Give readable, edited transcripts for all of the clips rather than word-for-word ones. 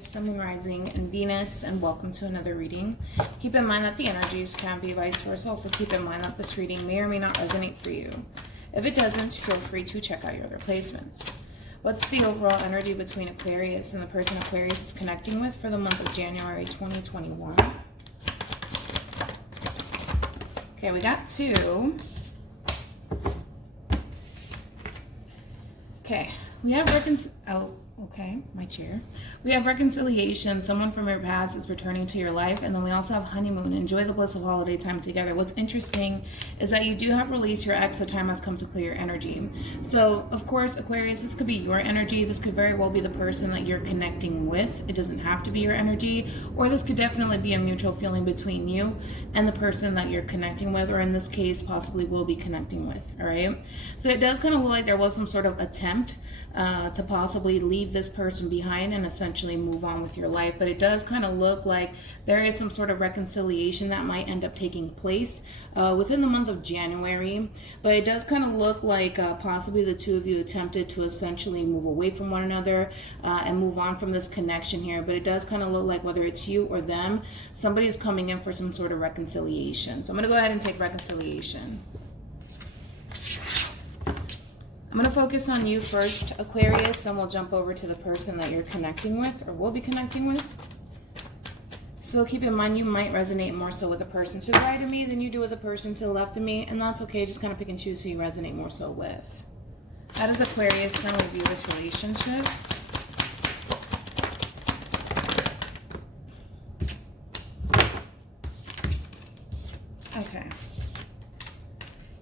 Aquarius, Sun, Moon, Rising, and Venus, and welcome to another reading. Keep in mind that the energies can be vice versa. Also keep in mind that this reading may or may not resonate for you. If it doesn't, feel free to check out your other placements. What's the overall energy between Aquarius and the person Aquarius is connecting with for the month of January 2021? Okay, we got 2. Okay, we have my chair. We have reconciliation. Someone from your past is returning to your life. And then we also have honeymoon. Enjoy the bliss of holiday time together. What's interesting is that you do have released your ex. The time has come to clear your energy. So, of course, Aquarius, this could be your energy. This could very well be the person that you're connecting with. It doesn't have to be your energy. Or this could definitely be a mutual feeling between you and the person that you're connecting with. Or in this case, possibly will be connecting with. All right? So it does kind of look like there was some sort of attempt to possibly leave this person behind and essentially move on with your life, but it does kind of look like there is some sort of reconciliation that might end up taking place within the month of January. But it does kind of look like possibly the two of you attempted to essentially move away from one another and move on from this connection here. But it does kind of look like whether it's you or them, somebody is coming in for some sort of reconciliation. So I'm going to go ahead and take reconciliation. I'm going to focus on you first, Aquarius, then we'll jump over to the person that you're connecting with or will be connecting with. So keep in mind, you might resonate more so with a person to the right of me than you do with a person to the left of me, and that's okay. Just kind of pick and choose who you resonate more so with. How does Aquarius kind of view this relationship? Okay.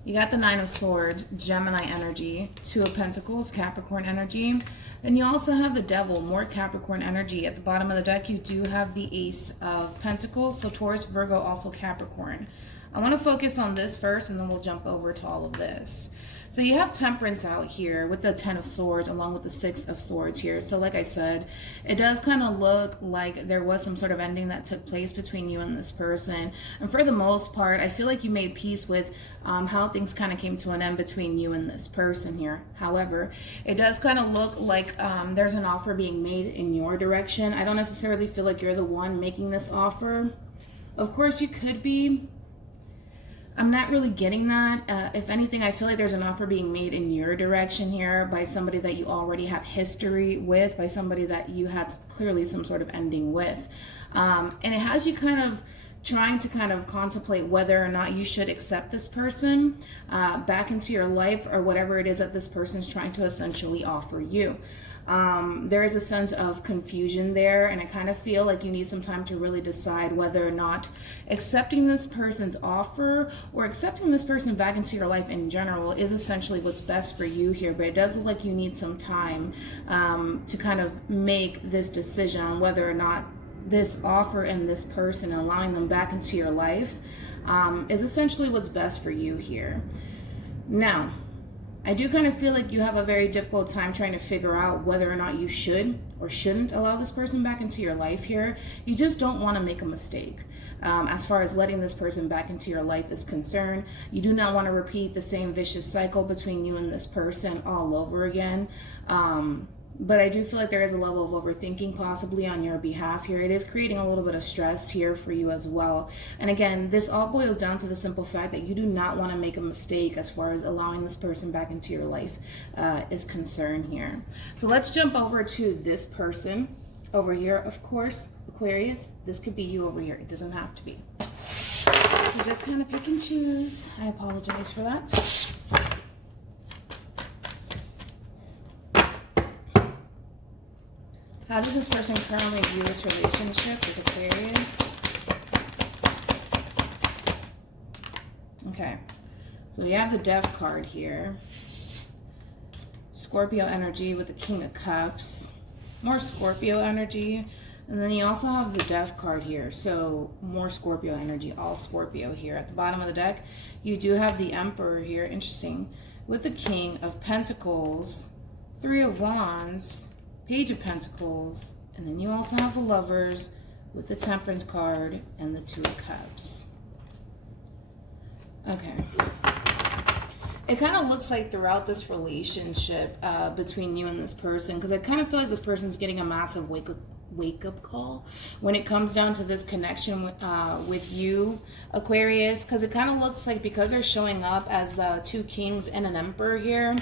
You got the 9 of Swords, Gemini energy, 2 of Pentacles, Capricorn energy. Then you also have the Devil, more Capricorn energy. At the bottom of the deck, you do have the Ace of Pentacles, so Taurus, Virgo, also Capricorn. I want to focus on this first, and then we'll jump over to all of this. So you have Temperance out here with the 10 of Swords along with the 6 of Swords here. So like I said, it does kind of look like there was some sort of ending that took place between you and this person. And for the most part, I feel like you made peace with how things kind of came to an end between you and this person here. However, it does kind of look like there's an offer being made in your direction. I don't necessarily feel like you're the one making this offer. Of course, you could be. I'm not really getting that. If anything, I feel like there's an offer being made in your direction here by somebody that you already have history with, by somebody that you had clearly some sort of ending with. And it has you kind of trying to kind of contemplate whether or not you should accept this person back into your life or whatever it is that this person's trying to essentially offer you. There is a sense of confusion there, and I kind of feel like you need some time to really decide whether or not accepting this person's offer or accepting this person back into your life in general is essentially what's best for you here. But it does look like you need some time to kind of make this decision on whether or not this offer and this person, allowing them back into your life, is essentially what's best for you here. Now, I do kind of feel like you have a very difficult time trying to figure out whether or not you should or shouldn't allow this person back into your life here. You just don't want to make a mistake. As far as letting this person back into your life is concerned, you do not want to repeat the same vicious cycle between you and this person all over again. But I do feel like there is a level of overthinking possibly on your behalf here. It is creating a little bit of stress here for you as well. And again, this all boils down to the simple fact that you do not want to make a mistake as far as allowing this person back into your life is concerned here. So let's jump over to this person over here. Of course, Aquarius, this could be you over here. It doesn't have to be. So just kind of pick and choose. I apologize for that. How does this person currently view this relationship with Aquarius? Okay, so we have the Death card here. Scorpio energy with the King of Cups. More Scorpio energy. And then you also have the Death card here. So more Scorpio energy, all Scorpio here. At the bottom of the deck, you do have the Emperor here. Interesting. With the King of Pentacles, 3 of Wands, Page of Pentacles, and then you also have the Lovers with the Temperance card and the 2 of Cups. Okay. It kind of looks like throughout this relationship between you and this person, because I kind of feel like this person's getting a massive wake-up call when it comes down to this connection with you, Aquarius, because it kind of looks like, because they're showing up as two kings and an emperor here,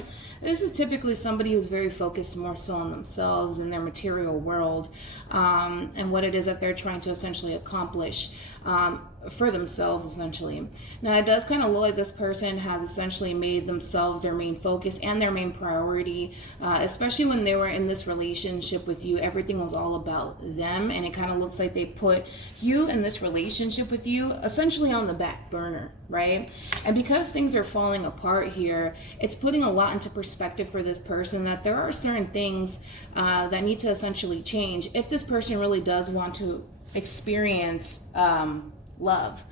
this is typically somebody who's very focused more so on themselves and their material world, and what it is that they're trying to essentially accomplish for themselves, essentially. Now, it does kind of look like this person has essentially made themselves their main focus and their main priority, especially when they were in this relationship with you. Everything was all about them, and it kind of looks like they put you in this relationship with you essentially on the back burner, right? And because things are falling apart here, it's putting a lot into perspective for this person that there are certain things that need to essentially change if this person really does want to experience love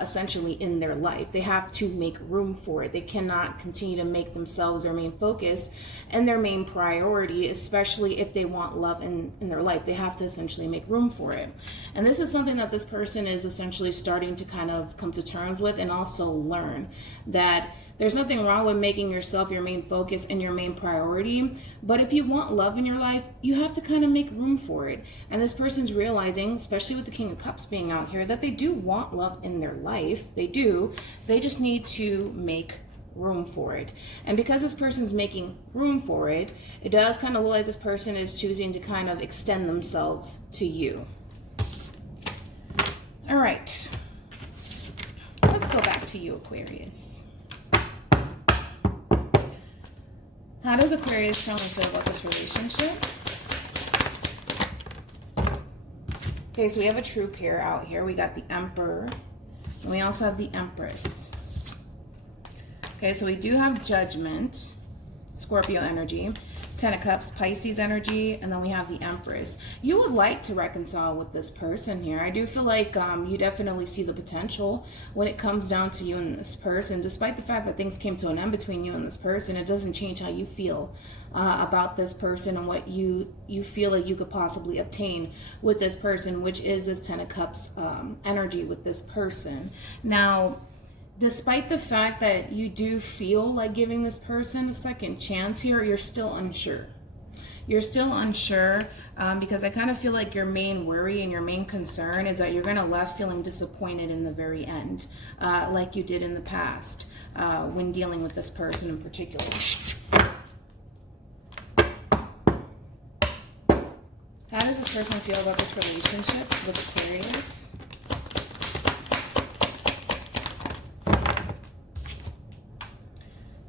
essentially in their life. They have to make room for it. They cannot continue to make themselves their main focus and their main priority, especially if they want love in their life. They have to essentially make room for it. And this is something that this person is essentially starting to kind of come to terms with, and also learn that there's nothing wrong with making yourself your main focus and your main priority, but if you want love in your life, you have to kind of make room for it. And this person's realizing, especially with the King of Cups being out here, that they do want love in their life. They do. They just need to make room for it. And because this person's making room for it, it does kind of look like this person is choosing to kind of extend themselves to you. All right. Let's go back to you, Aquarius. How does Aquarius currently feel about this relationship? Okay, so we have a true pair out here. We got the Emperor, and we also have the Empress. Okay, so we do have Judgment, Scorpio energy, Ten of Cups, Pisces energy, and then we have the Empress. You would like to reconcile with this person here. I do feel like you definitely see the potential when it comes down to you and this person. Despite the fact that things came to an end between you and this person, it doesn't change how you feel about this person and what you feel like you could possibly obtain with this person, which is this Ten of Cups energy with this person. Now, despite the fact that you do feel like giving this person a second chance here, you're still unsure. You're still unsure because I kind of feel like your main worry and your main concern is that you're going to left feeling disappointed in the very end, like you did in the past when dealing with this person in particular. How does this person feel about this relationship with Aquarius?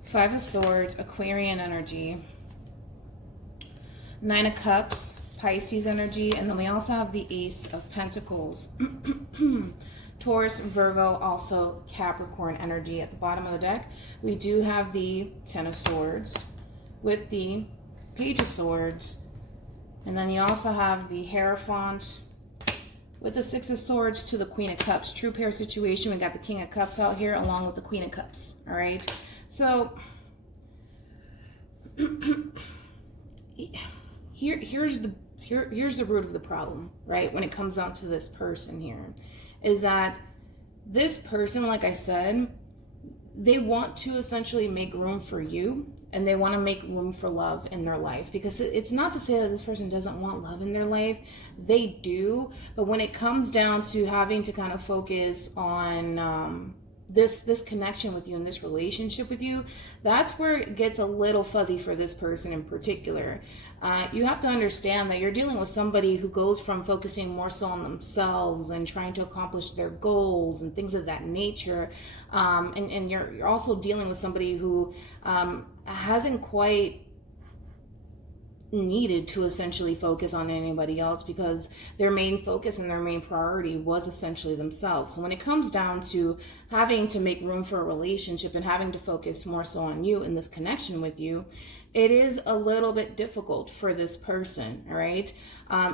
Five of Swords, Aquarian energy, Nine of Cups, Pisces energy, and then we also have the Ace of Pentacles. Taurus, Virgo, also Capricorn energy. At the bottom of the deck, we do have the Ten of Swords with the Page of Swords, and then you also have the Hierophant with the Six of Swords to the Queen of Cups. True pair situation. We got the King of Cups out here along with the Queen of Cups. All right. So here's the root of the problem, right? When it comes down to this person here, is that this person, like I said, they want to essentially make room for you, and they want to make room for love in their life. Because it's not to say that this person doesn't want love in their life. They do. But when it comes down to having to kind of focus on this connection with you and this relationship with you, that's where it gets a little fuzzy for this person in particular. You have to understand that you're dealing with somebody who goes from focusing more so on themselves and trying to accomplish their goals and things of that nature, and you're also dealing with somebody who hasn't quite needed to essentially focus on anybody else, because their main focus and their main priority was essentially themselves. So when it comes down to having to make room for a relationship and having to focus more so on you and this connection with you, it is a little bit difficult for this person, all right?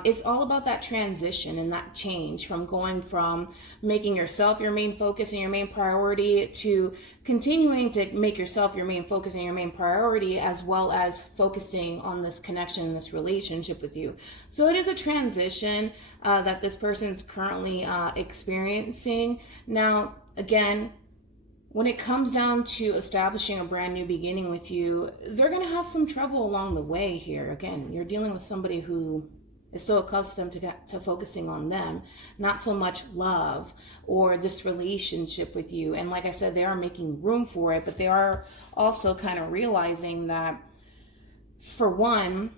It's all about that transition and that change from going from making yourself your main focus and your main priority to continuing to make yourself your main focus and your main priority, as well as focusing on this connection, this relationship with you. So it is a transition that this person's currently experiencing. Now, again, when it comes down to establishing a brand new beginning with you, they're going to have some trouble along the way here. Again, you're dealing with somebody who is so accustomed to focusing on them, not so much love or this relationship with you. And like I said, they are making room for it, but they are also kind of realizing that, for one,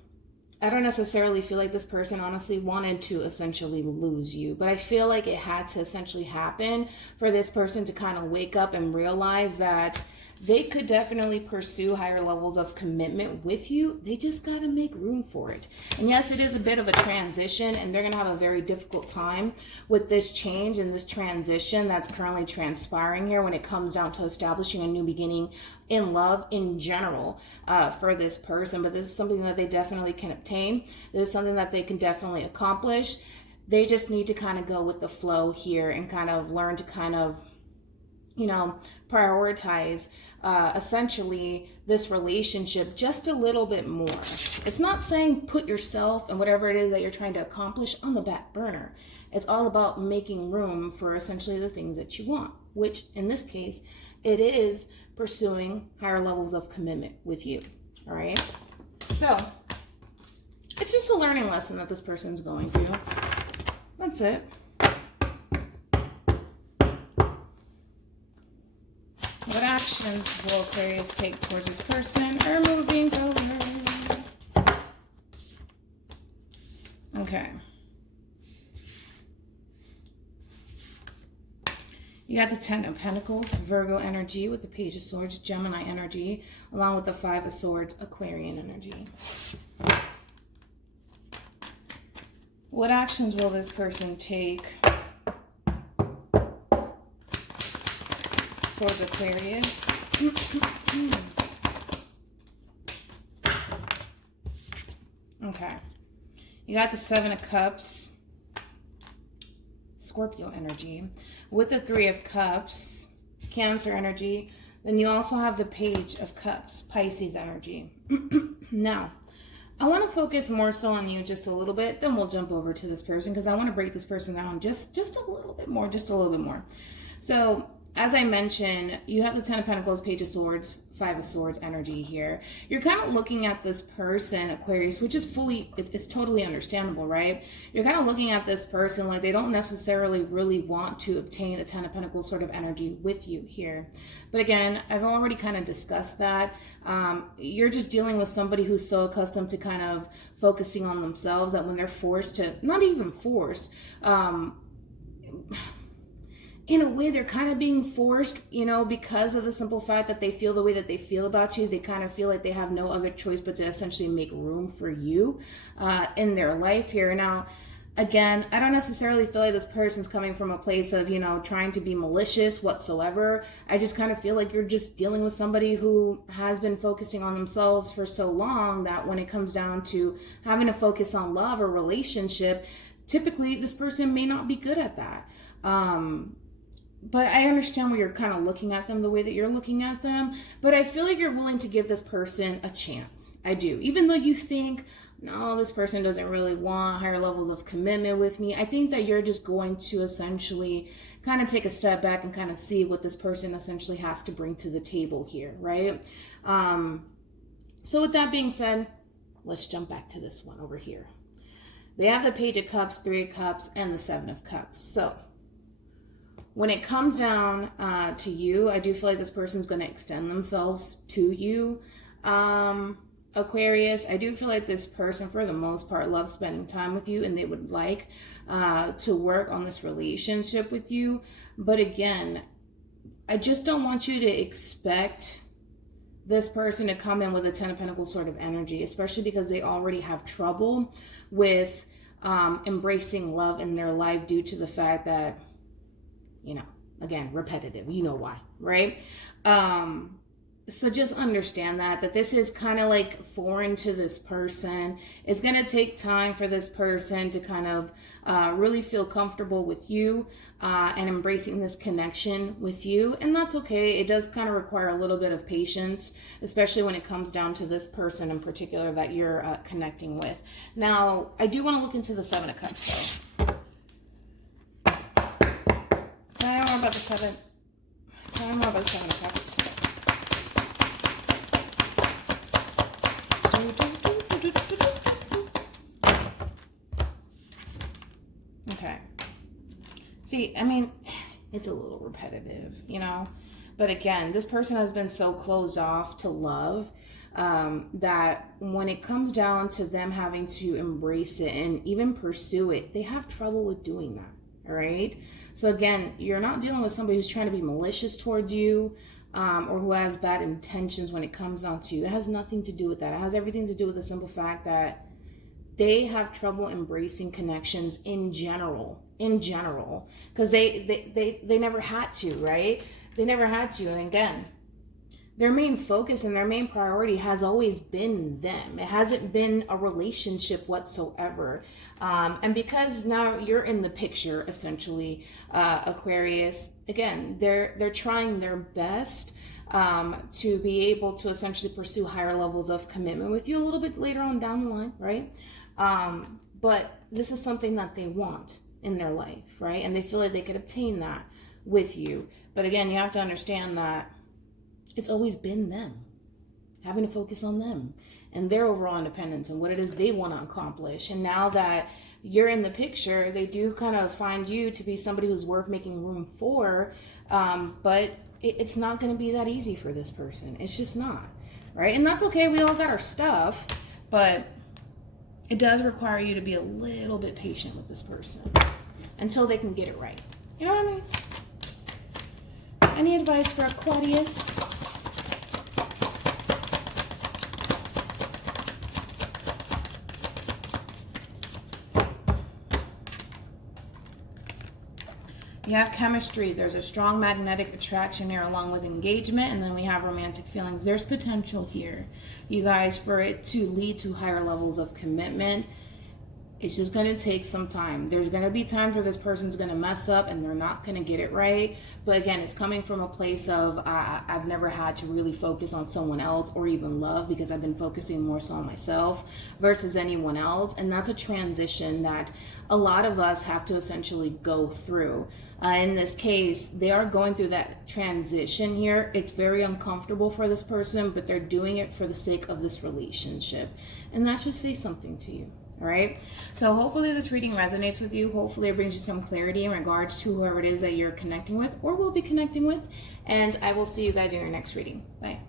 I don't necessarily feel like this person honestly wanted to essentially lose you, but I feel like it had to essentially happen for this person to kind of wake up and realize that they could definitely pursue higher levels of commitment with you. They just got to make room for it. And yes, it is a bit of a transition, and they're going to have a very difficult time with this change and this transition that's currently transpiring here when it comes down to establishing a new beginning in love in general for this person. But this is something that they definitely can obtain. This is something that they can definitely accomplish. They just need to kind of go with the flow here and kind of learn to kind of, you know, prioritize essentially this relationship just a little bit more. It's not saying put yourself and whatever it is that you're trying to accomplish on the back burner. It's all about making room for essentially the things that you want, which in this case, it is pursuing higher levels of commitment with you. All right. So it's just a learning lesson that this person's going through. That's it. What actions will Aquarius take towards this person or moving forward? Okay. You got the Ten of Pentacles, Virgo energy with the Page of Swords, Gemini energy, along with the Five of Swords, Aquarian energy. What actions will this person take towards Aquarius? Okay. You got the Seven of Cups, Scorpio energy, with the Three of Cups, Cancer energy. Then you also have the Page of Cups, Pisces energy. Now, I want to focus more so on you just a little bit, then we'll jump over to this person because I want to break this person down just a little bit more, So, as I mentioned, you have the Ten of Pentacles, Page of Swords, Five of Swords energy here. You're kind of looking at this person, Aquarius, which is it's totally understandable, right? You're kind of looking at this person like they don't necessarily really want to obtain a Ten of Pentacles sort of energy with you here. But again, I've already kind of discussed that. You're just dealing with somebody who's so accustomed to kind of focusing on themselves that when they're forced to, not even forced, in a way, they're kind of being forced, you know, because of the simple fact that they feel the way that they feel about you. They kind of feel like they have no other choice but to essentially make room for you in their life here. Now, again, I don't necessarily feel like this person's coming from a place of, you know, trying to be malicious whatsoever. I just kind of feel like you're just dealing with somebody who has been focusing on themselves for so long that when it comes down to having to focus on love or relationship, typically this person may not be good at that. But I understand where you're kind of looking at them the way that you're looking at them. But I feel like you're willing to give this person a chance. I do. Even though you think, no, this person doesn't really want higher levels of commitment with me. I think that you're just going to essentially kind of take a step back and kind of see what this person essentially has to bring to the table here, right? So with that being said, let's jump back to this one over here. They have the Page of Cups, Three of Cups, and the Seven of Cups. So when it comes down to you, I do feel like this person's going to extend themselves to you, Aquarius. I do feel like this person, for the most part, loves spending time with you, and they would like to work on this relationship with you. But again, I just don't want you to expect this person to come in with a Ten of Pentacles sort of energy, especially because they already have trouble with embracing love in their life due to the fact that, you know, again, repetitive, you know why, right? So just understand that this is kind of like foreign to this person. It's going to take time for this person to kind of really feel comfortable with you and embracing this connection with you. And that's okay. It does kind of require a little bit of patience, especially when it comes down to this person in particular that you're connecting with. Now, I do want to look into the Seven of Cups, though. Tell me more about the Seven of Cups. See, I mean, it's a little repetitive, you know? But again, this person has been so closed off to love that when it comes down to them having to embrace it and even pursue it, they have trouble with doing that, all right? So again, you're not dealing with somebody who's trying to be malicious towards you or who has bad intentions when it comes down to you. It has nothing to do with that. It has everything to do with the simple fact that they have trouble embracing connections in general, because they never had to, right? They never had to. And again, their main focus and their main priority has always been them. It hasn't been a relationship whatsoever. And because now you're in the picture, essentially, Aquarius, again, they're trying their best to be able to essentially pursue higher levels of commitment with you a little bit later on down the line, right? But this is something that they want in their life, right? And they feel like they could obtain that with you. But again, you have to understand that it's always been them, having to focus on them and their overall independence and what it is they want to accomplish. And now that you're in the picture, they do kind of find you to be somebody who's worth making room for, but it's not going to be that easy for this person. It's just not, right? And that's okay. We all got our stuff, but it does require you to be a little bit patient with this person until they can get it right. You know what I mean? Any advice for Aquarius? You have chemistry. There's a strong magnetic attraction here along with engagement, and then we have romantic feelings. There's potential here, you guys, for it to lead to higher levels of commitment. It's just going to take some time. There's going to be times where this person's going to mess up and they're not going to get it right. But again, it's coming from a place of I've never had to really focus on someone else or even love, because I've been focusing more so on myself versus anyone else. And that's a transition that a lot of us have to essentially go through. In this case, they are going through that transition here. It's very uncomfortable for this person, but they're doing it for the sake of this relationship. And that should say something to you. All right, so hopefully this reading resonates with you. Hopefully it brings you some clarity in regards to whoever it is that you're connecting with or will be connecting with. And I will see you guys in your next reading. Bye.